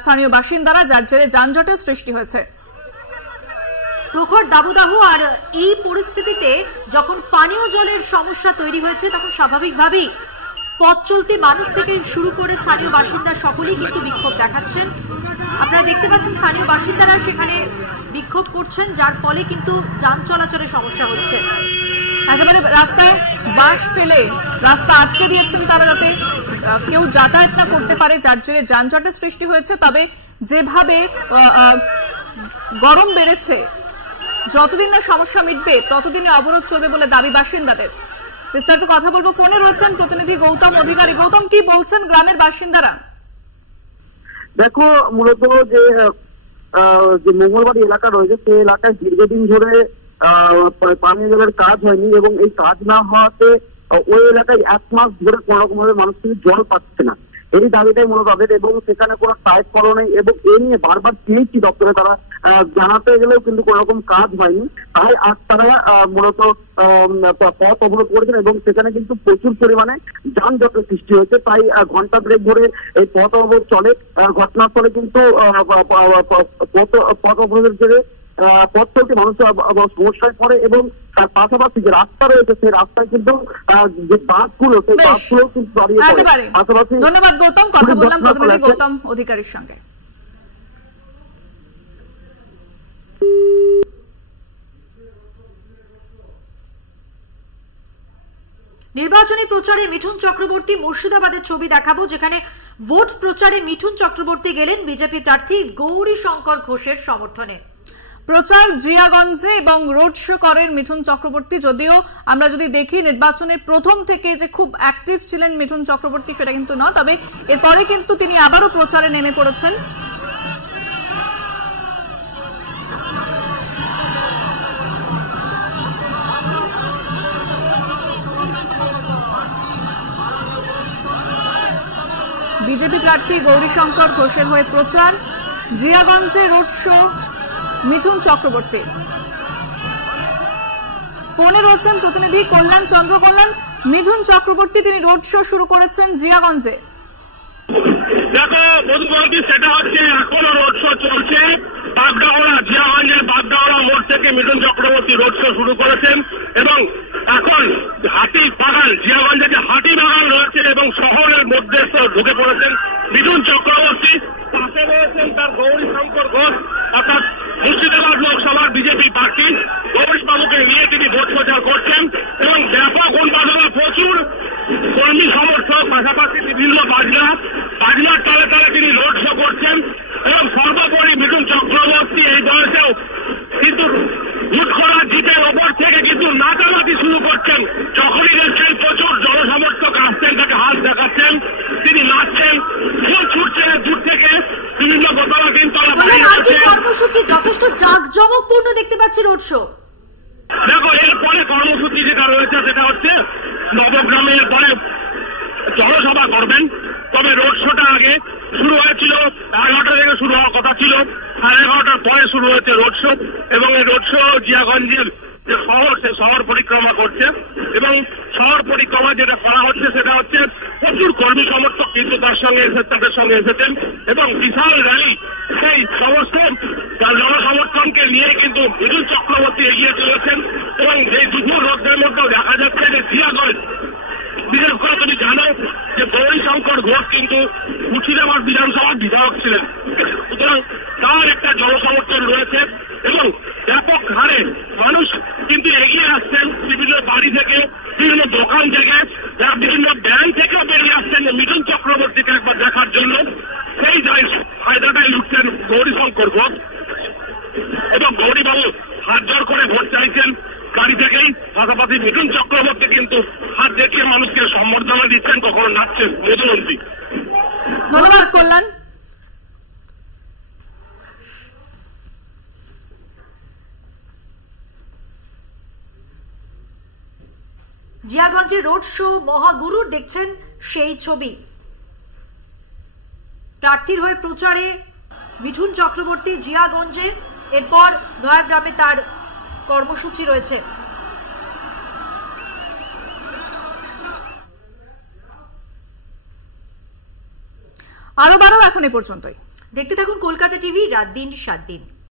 স্থানীয় বাসিন্দারা, যার জেরে যানজটের সৃষ্টি হয়েছে। প্রখর দাবদাহ, আর এই পরিস্থিতিতে যখন পানীয় জলের সমস্যা তৈরি হয়েছে তখন স্বাভাবিকভাবেই পথ চলতি মানুষ থেকে শুরু করে স্থানীয় বাসিন্দা সকলেই কিন্তু বিক্ষোভ দেখাচ্ছেন। আপনারা দেখতে পাচ্ছেন স্থানীয় বাসিন্দারা সেখানে বিক্ষোভ করছেন, যার ফলে কিন্তু যান চলাচলের সমস্যা হচ্ছে। একেবারে রাস্তায় বাঁশ ফেলে রাস্তা আটকে দিয়েছেন তারা, যাতে কেউ যাতায়াত না করতে পারে, যার জন্য যানজটের সৃষ্টি হয়েছে। তবে যেভাবে গরম বেড়েছে, যতদিন না সমস্যা মিটবে ততদিনে অবরোধ চলবে বলে দাবি বাসিন্দাদের। বিস্তারিত কথা বলবো, ফোনে রয়েছেন প্রতিনিধি গৌতম অধিকারী। গৌতম, কি বলছেন গ্রামের বাসিন্দারা? দেখো, মূলত যে মঙ্গলবাড়ি এলাকা রয়েছে সেই এলাকায় দীর্ঘদিন ধরে পানীয় জলের কাজ হয়নি, এবং এই কাজ না হওয়াতে ওই এলাকায় 1 মাস ধরে কোন রকম ভাবে মানুষ কিন্তু জল পাচ্ছে না। এই দাবিটাই মূলত তাদের, এবং সেখানে কোনো পাইপ ফলো নেই, এবং এ নিয়ে বারবার পিএইচই দপ্তরে তারা জানাতে গেলেও কিন্তু কোন রকম কাজ হয়নি। তাই আজ তারা মূলত পথ অবরোধ করেছেন, এবং সেখানে কিন্তু প্রচুর পরিমাণে যানজটের সৃষ্টি হয়েছে। তাই ঘন্টা ব্রেক ধরে এই পথ অবরোধ চলে। ঘটনাস্থলে কিন্তু পথ অবরোধের জেরে পথ চলতি মানুষের সমস্যায় পড়ে, এবং তার পাশাপাশি যে রাস্তা রয়েছে সেই রাস্তায় কিন্তু যে বাসগুলো, সেই বাসগুলো কিন্তু দাঁড়িয়ে পড়ে। পাশাপাশি ধন্যবাদ গৌতম, কথা বললাম প্রতিনিধি গৌতম অধিকারীর সঙ্গে। নির্বাচনী প্রচারে মিঠুন চক্রবর্তী, মুর্শিদাবাদের ছবি দেখাবো, যেখানে ভোট প্রচারে মিঠুন চক্রবর্তী গেলেন বিজেপি প্রার্থী গৌরী শঙ্কর ঘোষের সমর্থনে। প্রচার জিয়াগঞ্জে এবং রোড শো করেন মিঠুন চক্রবর্তী। যদিও আমরা যদি দেখি নির্বাচনের প্রথম থেকে যে খুব অ্যাক্টিভ ছিলেন মিঠুন চক্রবর্তী সেটা কিন্তু নয়, তবে এরপরে কিন্তু তিনি আবারও প্রচারে নেমে পড়েছেন। বিজেপি প্রার্থী গৌরীশঙ্কর ঘোষের হয়ে প্রচার, জিয়াগঞ্জে রোড শো মিঠুন চক্রবর্তী। ফোনে রয়েছেন প্রতিনিধি কল্যাণ চন্দ্র। কল্যাণ, মিঠুন চক্রবর্তী তিনি রোড শো শুরু করেছেন জিয়াগঞ্জে। দেখো বন্ধুবান্ধী, সেটা হচ্ছে এখনো রোড শো চলছে। বাগডাওয়া, জিয়াগঞ্জের বাগডাওয়া মোড় থেকে মিঠুন চক্রবর্তী রোড শো শুরু করেছেন, এবং এখন হাতি বাগান, জিয়াগঞ্জে যে হাতি বাগান রয়েছে এবং শহরের মধ্যে ঢুকে পড়েছেন মিঠুন চক্রবর্তী। পাশে রয়েছেন তার গৌরীশঙ্কর ঘোষ, অর্থাৎ মুর্শিদাবাদ লোকসভার বিজেপি প্রার্থী। গৌরীশবাবুকে নিয়ে তিনি ভোট প্রচার করছেন, এবং ব্যাপক উন্মাদনা, প্রচুর কর্মী সমর্থক, পাশাপাশি বিভিন্ন বাজনার তালে তালে তিনি রোড শো করছেন। এবং সর্বোপরি মিঠুন চক্রবর্তী এই বয়সেও কিন্তু ভোট করা জিপের ওপর থেকে কিন্তু নাচানাচি শুরু করছেন। যখনই দেখছেন প্রচুর জনসমর্থক আসছেন, তাকে হাত দেখাচ্ছেন, তিনি নাচছেন, ফুল ছুটছেন দূর থেকে, বিভিন্ন গোতলা তিনতলা কর্মসূচি যথেষ্ট জাঁকজমকপূর্ণ দেখতে পাচ্ছি রোড শো। দেখো, এরপরে কর্মসূচি যেটা রয়েছে সেটা হচ্ছে নবগ্রামের পরে জনসভা করবেন। তবে রোড শোটা আগে শুরু হয়েছিল 11টা থেকে শুরু হওয়ার কথা ছিল, 11:30টার পরে শুরু হয়েছে রোড শো। এবং এই রোড শো জিয়াগঞ্জের যে শহর, সে শহর পরিক্রমা করছে, এবং শহর পরিক্রমা যেটা করা হচ্ছে সেটা হচ্ছে প্রচুর কর্মী সমর্থক কিন্তু তাদের সঙ্গে এসেছেন, এবং বিশাল র্যালি, সেই সমস্ত জনসমর্থনকে নিয়ে কিন্তু মিঠুন চক্রবর্তী এগিয়ে চলেছেন। এবং এই দুপুর রোদ্রের মধ্যেও দেখা যাচ্ছে যে জিয়াগঞ্জ, বিশেষ করে তুমি জানো যে গৌরীশঙ্কর ঘোষ কিন্তু মুর্শিদাবাদ বিধানসভার বিধায়ক ছিলেন, সুতরাং তার একটা জনসমর্থন রয়েছে, এবং ব্যাপক হারে মানুষ কিন্তু এগিয়ে আসছেন বিভিন্ন বাড়ি থেকে, বিভিন্ন দোকান থেকে, যারা বিভিন্ন ব্যাংক থেকেও বেরিয়ে আসছেন মিঠুন চক্রবর্তীকে একবার দেখার জন্য। সেই ফায়দাটাই লুটছেন গৌরীশঙ্কর ঘোষ, এবং গৌরীবাবু হাত জোর করে ভোট চাইছেন গাড়ি থেকেই। পাশাপাশি মিঠুন চক্রবর্তী কিন্তু হাত দেখিয়ে মানুষকে সম্বর্ধনা দিচ্ছেন, কখনো নাচছেন। মধুমন্ত্রী, ধন্যবাদ কল্যাণ। জিয়াগঞ্জে রোড শো, মহাগুরুর দেখছেন সেই ছবি। প্রার্থীর হয়ে প্রচারে মিঠুন চক্রবর্তী জিয়াগঞ্জে, এরপর নয়াগ্রামে তার কর্মসূচি রয়েছে। আরো বারো এখন এ পর্যন্তই। দেখতে থাকুন কলকাতা টিভি, রাত দিন 7 দিন।